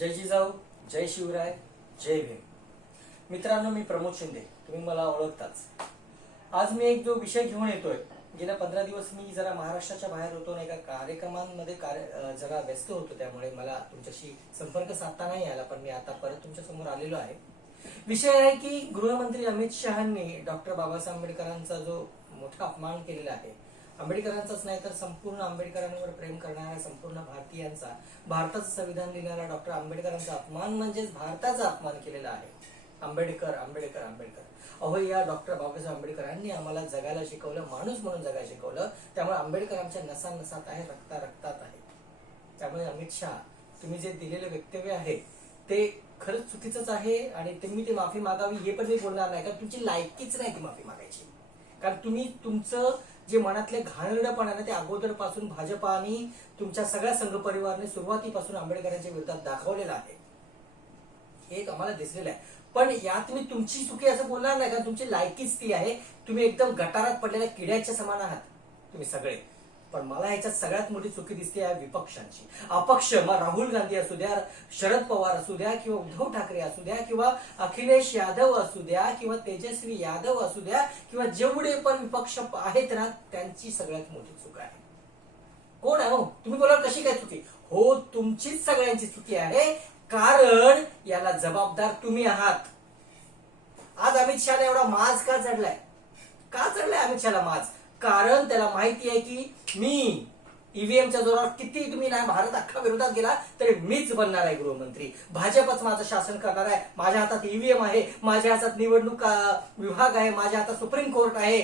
जय जिजाऊ, जय शिवराय, जय भीम. मित्रांनो, मी प्रमोद शिंदे. तुम्ही मला ओळखताच. आज मी एक जो विषय घेऊन येतोय, गेल्या 15 दिवस मी जरा महाराष्ट्राच्या बाहेर होतो आणि एका कार्यक्रमांमध्ये जरा व्यस्त होतो, त्यामुळे मला तुमच्याशी संपर्क साधता नाही आला. पण मी आता परत तुमच्या समोर आलेलो आहे. विषय आहे की गृहमंत्री अमित शहांनी डॉक्टर बाबासाहेब आंबेडकरांचा जो मोठा अपमान केलेला आहे, आंबेडकरांचाच नाही तर संपूर्ण आंबेडकरांवर प्रेम करणाऱ्या संपूर्ण भारतीयांचा, भारताचं संविधान लिहिणाऱ्या डॉक्टर आंबेडकरांचा अपमान म्हणजेच भारताचा अपमान केलेला आहे. आंबेडकर आंबेडकर आंबेडकर. अहो, या डॉक्टर बाबासाहेब आंबेडकरांनी आम्हाला जगायला शिकवलं, माणूस म्हणून जगायला शिकवलं. त्यामुळे आंबेडकर आमच्या नसा नसात आहे, रक्तात आहे. त्यामुळे अमित शहा, तुम्ही जे दिलेले वक्तव्य आहे ते खरंच चुकीचंच आहे आणि तुम्ही ते माफी मागावी हे पण मी बोलणार नाही, कारण तुमची लायकीच नाही ती माफी मागायची. कारण तुम्ही तुमचं जे मनातले घाणेरडेपण आहे ते अगोदरपासून भाजपा आणि तुमच्या सगळ्या संघ परिवाराने सुरुवातीपासून आंबेडकरांच्या विरोधात दाखवलेलं आहे. हे एक आम्हाला दिसलेलं आहे. पण यात मी तुमची चुकी असं बोलणार नाही, कारण तुमची लायकीच ती आहे. तुम्ही एकदम गटारात पडलेल्या किड्याच्या समान आहात तुम्ही सगळे. पण मला ह्याच्यात सगळ्यात मोठी चुकी दिसते आहे विपक्षांची. अपक्ष, मग राहुल गांधी असू द्या, शरद पवार असू द्या, किंवा उद्धव ठाकरे असू द्या, किंवा अखिलेश यादव असू द्या, किंवा तेजस्वी यादव असू द्या, किंवा जेवढे पण विपक्ष आहेत ना, त्यांची सगळ्यात मोठी चूक आहे. कोण आहे हो? तुम्ही बोला कशी काय चुकी? हो, तुमचीच सगळ्यांची चुकी आहे, कारण याला जबाबदार तुम्ही आहात. आज अमित शहाला एवढा माज का चढलाय? का चढलाय अमित शहाला माज? कारण त्याला माहिती आहे की मी ईव्हीएमच्या जोरावर किती तुम्ही नाही भारत अख्खा विरोधात गेला तरी मीच बनणार आहे गृहमंत्री. भाजपच माझं शासन करणार आहे. माझ्या हातात ईव्हीएम आहे, माझ्या हातात निवडणूक विभाग आहे, माझ्या हातात सुप्रीम कोर्ट आहे.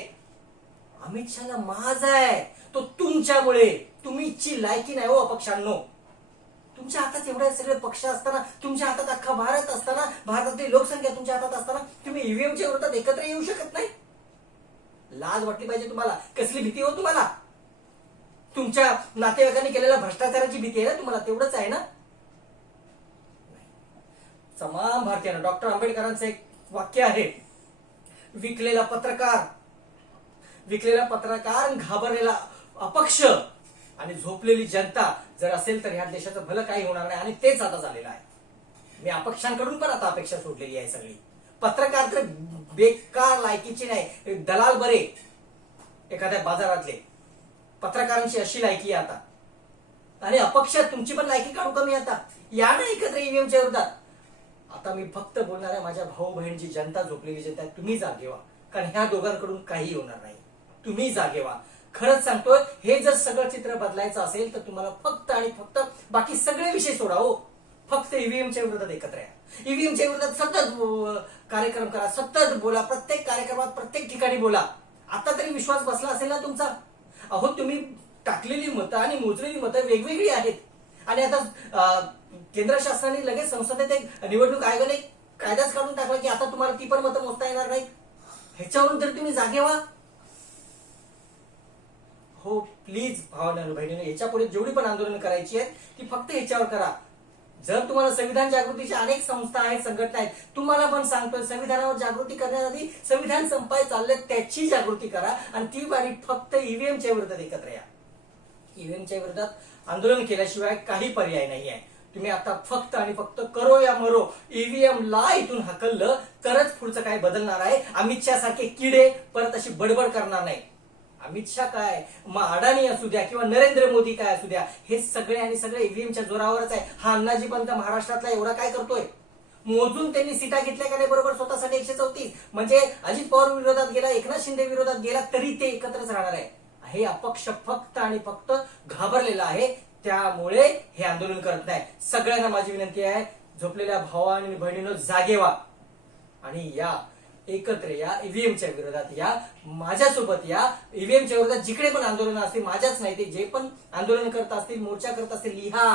अमित शहाला माज आहे तो तुमच्यामुळे. तुम्हीची लायकी नाही हो अपक्षांनो. तुमच्या हातात एवढे सगळे पक्ष असताना, तुमच्या हातात अख्खा भारत असताना, भारतातली लोकसंख्या तुमच्या हातात असताना तुम्ही ईव्हीएमच्या विरोधात एकत्र येऊ शकत नाही? लाज वाटली पाहिजे तुम्हाला. कसली भीती हो तुम्हाला? तुमच्या नातेवाईकांनी केलेल्या भ्रष्टाचाराची भीती आहे ना तुम्हाला? तेवढंच आहे ना? तमाम भारतीयांना डॉक्टर आंबेडकरांचं एक वाक्य आहे, विकलेला पत्रकार, घाबरलेला अपक्ष आणि झोपलेली जनता जर असेल तर ह्या देशाचं भलं काही होणार नाही. आणि तेच आता झालेलं आहे. मी अपक्षांकडून पण आता अपेक्षा सोडलेली आहे सगळी. पत्रकार तर बेकार लायकीची नाही, दलाल बरे एखाद्या बाजारातले. पत्रकारांची अशी लायकी आहे आता. आणि अपक्ष तुमची पण लायकी काढू कमी आता. या ना एकत्र ईव्हीएमच्या विरोधात. आता मी फक्त बोलणार आहे माझ्या भाऊ बहिणीची जनता, झोपलेली जनता, तुम्ही जागे व्हा. कारण ह्या दोघांकडून काही होणार नाही. तुम्ही जागे व्हा. खरंच सांगतोय, हे जर सगळं चित्र बदलायचं असेल तर तुम्हाला फक्त आणि फक्त बाकी सगळे विषय सोडा हो. फक्त ईव्हीएमच्या विरोधात एकत्र या. ईव्हीएमच्या विरोधात सतत कार्यक्रम करा, सतत बोला, प्रत्येक कार्यक्रमात प्रत्येक ठिकाणी बोला. आता तरी विश्वास बसला असेल ना तुमचा? अहो, तुम्ही टाकलेली मतं आणि मोजलेली मतं वेगवेगळी आहेत. आणि आता केंद्र शासनाने लगेच संसदेत एक निवडणूक आयोगाने कायदाच काढून टाकला की आता तुम्हाला ती पण मतं मोजता येणार नाही. ह्याच्यावरून तर तुम्ही जागे व्हा हो. प्लीज भावांनो बहिणींनो, याच्या पुढे जेवढी पण आंदोलन करायची आहेत ती फक्त ह्याच्यावर करा. जर तुम्हाला संविधान जागृतीच्या अनेक संस्था आहेत, संघटना आहेत, तुम्हाला पण सांगतोय संविधानावर जागृती करण्याआधी संविधान संपाय चाललंय त्याची जागृती करा. आणि ती बारी फक्त ईव्हीएमच्या विरोधात एकत्र या. ईव्हीएमच्या विरोधात आंदोलन केल्याशिवाय काही पर्याय नाही आहे. तुम्ही आता फक्त आणि फक्त करो या मरो, ईव्हीएमला इथून हकललं तरच पुढचं काय बदलणार आहे. अमित शहा सारखे किडे परत अशी बडबड करणार नाही. अमित शहा काय, मग अडाणी असू द्या किंवा नरेंद्र मोदी काय असू द्या, हे सगळे आणि सगळे ईव्हीएमच्या जोरावरच आहे. हा अण्णाजी पंत महाराष्ट्रातला एवढा काय करतोय? मोजून त्यांनी सीटा घेतल्या का नाही बरोबर स्वतःसाठी 134. म्हणजे अजित पवार विरोधात गेला, एकनाथ शिंदे विरोधात गेला तरी ते एकत्रच राहणार आहे. हे अपक्ष फक्त आणि फक्त घाबरलेला आहे. त्यामुळे हे आंदोलन करत नाही. सगळ्यांना माझी विनंती आहे, झोपलेल्या भावा आणि बहिणींनो जागे व्हा आणि या एकत्र या. ईव्हीएमच्या विरोधात या, माझ्यासोबत या. ईव्हीएमच्या विरोधात जिकडे पण आंदोलन असतील, माझ्याच नाही ते जे पण आंदोलन करत असतील, मोर्चा करत असतील, लिहा,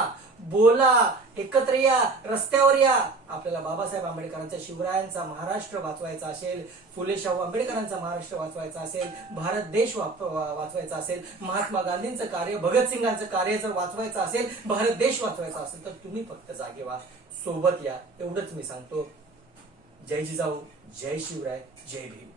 बोला, एकत्र या, रस्त्यावर या. आपल्याला बाबासाहेब आंबेडकरांचा, शिवरायांचा महाराष्ट्र वाचवायचा असेल, फुले शाहू आंबेडकरांचा महाराष्ट्र वाचवायचा असेल, भारत देश वाचवायचा असेल, महात्मा गांधींचं कार्य, भगतसिंगांचं कार्य जर वाचवायचं असेल, भारत देश वाचवायचा असेल तर तुम्ही फक्त जागे व्हा, सोबत या. एवढंच मी सांगतो. जय जिजाऊ, जय शिवराय, जय भीम.